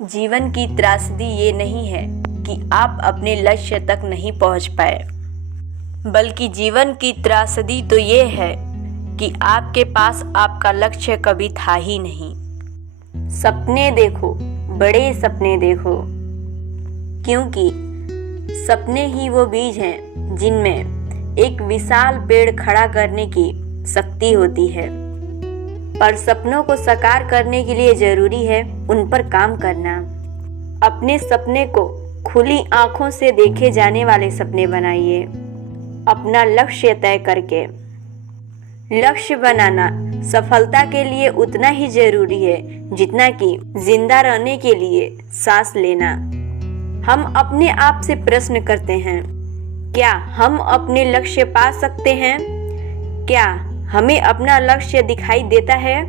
जीवन की त्रासदी ये नहीं है कि आप अपने लक्ष्य तक नहीं पहुंच पाए, बल्कि जीवन की त्रासदी तो ये है कि आपके पास आपका लक्ष्य कभी था ही नहीं। सपने देखो, बड़े सपने देखो, क्योंकि सपने ही वो बीज हैं जिनमें एक विशाल पेड़ खड़ा करने की शक्ति होती है। पर सपनों को साकार करने के लिए जरूरी है उन पर काम करना। अपने सपने को खुली आंखों से देखे जाने वाले सपने बनाइए। अपना लक्ष्य तय करके। लक्ष्य बनाना सफलता के लिए उतना ही जरूरी है जितना कि जिंदा रहने के लिए सांस लेना। हम अपने आप से प्रश्न करते हैं, क्या हम अपने लक्ष्य पा सकते हैं? क्या हमें अपना लक्ष्य दिखाई देता है?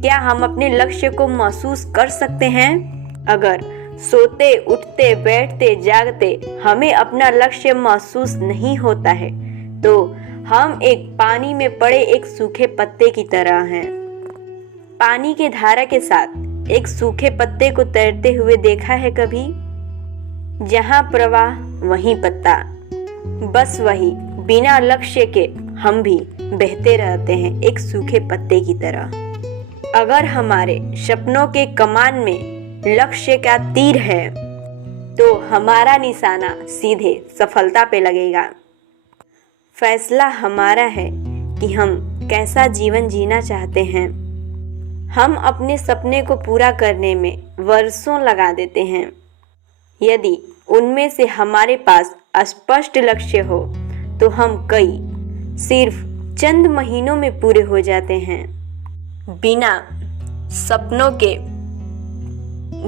क्या हम अपने लक्ष्य को महसूस कर सकते हैं? अगर सोते उठते बैठते जागते हमें अपना लक्ष्य महसूस नहीं होता है तो हम एक पानी में पड़े एक सूखे पत्ते की तरह हैं। पानी के धारा के साथ एक सूखे पत्ते को तैरते हुए देखा है कभी? जहाँ प्रवाह वहीं पत्ता। बस वही बिना लक्ष्य के हम भी बहते रहते हैं एक सूखे पत्ते की तरह। अगर हमारे सपनों के कमान में लक्ष्य का तीर है तो हमारा निशाना सीधे सफलता पे लगेगा। फैसला हमारा है कि हम कैसा जीवन जीना चाहते हैं। हम अपने सपने को पूरा करने में वर्षों लगा देते हैं। यदि उनमें से हमारे पास स्पष्ट लक्ष्य हो तो हम सिर्फ चंद महीनों में पूरे हो जाते हैं। बिना सपनों के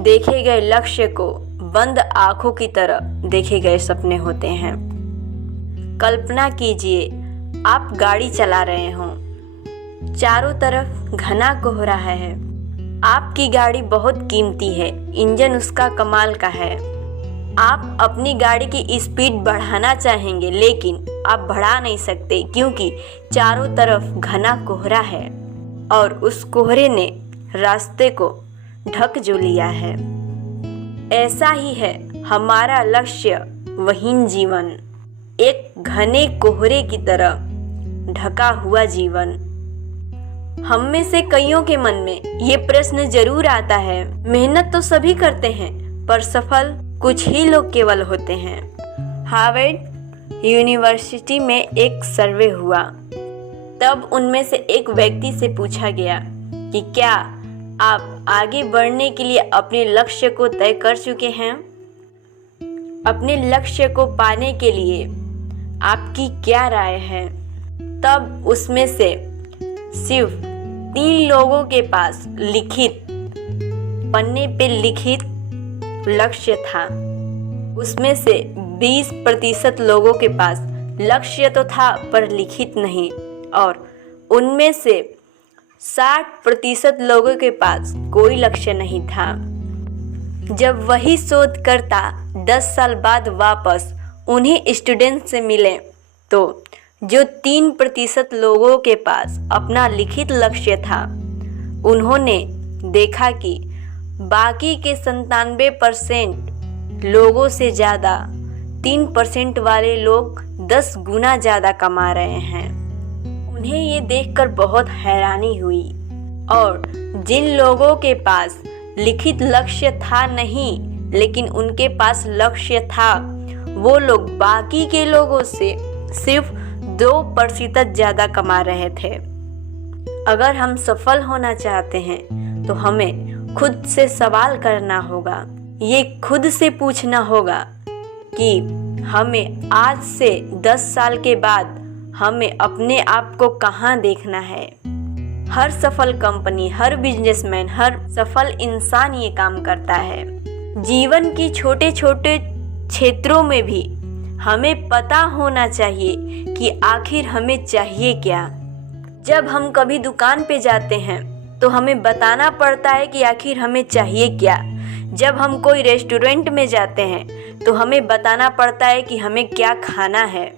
देखे गए लक्ष्य को बंद आंखों की तरह देखे गए सपने होते हैं। कल्पना कीजिए, आप गाड़ी चला रहे हो, चारों तरफ घना कोहरा है। आपकी गाड़ी बहुत कीमती है, इंजन उसका कमाल का है। आप अपनी गाड़ी की स्पीड बढ़ाना चाहेंगे लेकिन आप बढ़ा नहीं सकते क्योंकि चारों तरफ घना कोहरा है और उस कोहरे ने रास्ते को ढक जो लिया है। ऐसा ही है हमारा लक्ष्य वहीन जीवन, एक घने कोहरे की तरह ढका हुआ जीवन। हम में से कईयों के मन में ये प्रश्न जरूर आता है, मेहनत तो सभी करते हैं पर सफल कुछ ही लोग केवल होते हैं। हार्वर्ड यूनिवर्सिटी में एक सर्वे हुआ, तब उनमें से एक व्यक्ति से पूछा गया कि क्या आप आगे बढ़ने के लिए अपने लक्ष्य को तय कर चुके हैं? अपने लक्ष्य को पाने के लिए आपकी क्या राय है? तब उसमें से सिर्फ 3 लोगों के पास पन्ने पे लिखित लक्ष्य था। उसमें से 20% लोगों के पास लक्ष्य तो था पर लिखित नहीं, और उनमें से 60% लोगों के पास कोई लक्ष्य नहीं था। जब वही शोधकर्ता 10 साल बाद वापस उन्हीं स्टूडेंट से मिले तो जो 3% लोगों के पास अपना लिखित लक्ष्य था, उन्होंने देखा कि बाकी के 97% लोगों से ज़्यादा 3% वाले लोग 10 गुना ज़्यादा कमा रहे हैं। उन्हें ये देखकर बहुत हैरानी हुई, और जिन लोगों के पास लिखित लक्ष्य था नहीं लेकिन उनके पास लक्ष्य था, वो लोग बाकी के लोगों से सिर्फ 2% ज़्यादा कमा रहे थे। अगर हम सफल होना चाहते हैं तो हमें खुद से सवाल करना होगा। ये खुद से पूछना होगा कि हमें आज से 10 साल के बाद हमें अपने आप को कहाँ देखना है। हर सफल कंपनी, हर बिजनेसमैन, हर सफल इंसान ये काम करता है। जीवन की छोटे छोटे क्षेत्रों में भी हमें पता होना चाहिए कि आखिर हमें चाहिए क्या। जब हम कभी दुकान पे जाते हैं तो हमें बताना पड़ता है कि आखिर हमें चाहिए क्या। जब हम कोई रेस्टोरेंट में जाते हैं तो हमें बताना पड़ता है कि हमें क्या खाना है।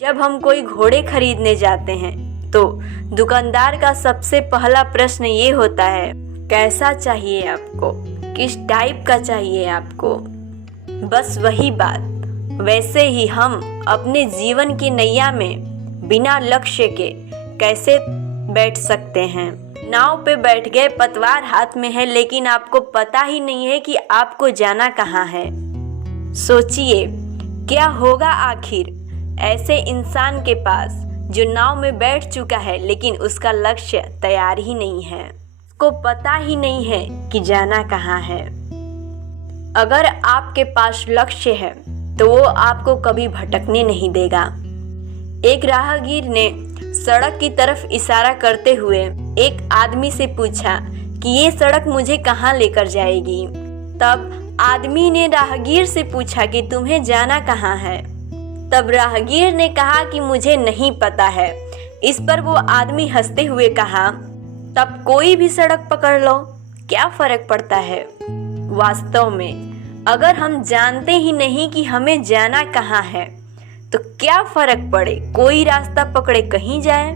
जब हम कोई घोड़े खरीदने जाते हैं तो दुकानदार का सबसे पहला प्रश्न ये होता है, कैसा चाहिए आपको, किस टाइप का चाहिए आपको। बस वही बात। वैसे ही हम अपने जीवन की नैया में बिना लक्ष्य के कैसे बैठ सकते हैं। नाव पे बैठ गए, पतवार हाथ में है, लेकिन आपको पता ही नहीं है कि आपको जाना कहाँ है। सोचिए क्या होगा आखिर ऐसे इंसान के पास जो नाव में बैठ चुका है लेकिन उसका लक्ष्य तैयार ही नहीं है, उसको पता ही नहीं है कि जाना कहाँ है। अगर आपके पास लक्ष्य है तो वो आपको कभी भटकने नहीं देगा। एक राहगीर ने सड़क की तरफ इशारा करते हुए एक आदमी से पूछा कि ये सड़क मुझे कहाँ लेकर जाएगी। तब आदमी ने राहगीर से पूछा कि तुम्हें जाना कहाँ है। तब राहगीर ने कहा कि मुझे नहीं पता है। इस पर वो आदमी हंसते हुए कहा, तब कोई भी सड़क पकड़ लो, क्या फर्क पड़ता है। वास्तव में अगर हम जानते ही नहीं कि हमें जाना कहाँ है तो क्या फर्क पड़े कोई रास्ता पकड़े कहीं जाए,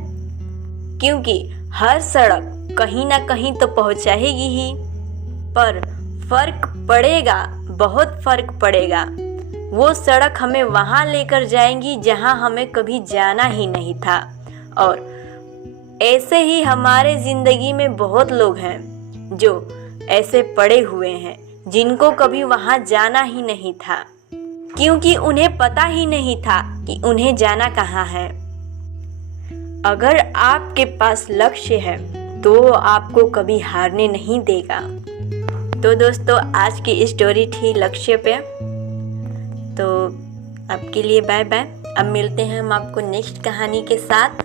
क्योंकि हर सड़क कहीं ना कहीं तो पहुंचाएगी ही। पर फर्क पड़ेगा, बहुत फर्क पड़ेगा। वो सड़क हमें वहाँ लेकर जाएंगी जहाँ हमें कभी जाना ही नहीं था। और ऐसे ही हमारे ज़िंदगी में बहुत लोग हैं जो ऐसे पड़े हुए हैं जिनको कभी वहाँ जाना ही नहीं था, क्योंकि उन्हें पता ही नहीं था कि उन्हें जाना कहाँ है। अगर आपके पास लक्ष्य है तो वो आपको कभी हारने नहीं देगा। तो दोस्तों आज की स्टोरी थी लक्ष्य पे। तो आपके लिए बाय बाय। अब मिलते हैं हम आपको नेक्स्ट कहानी के साथ।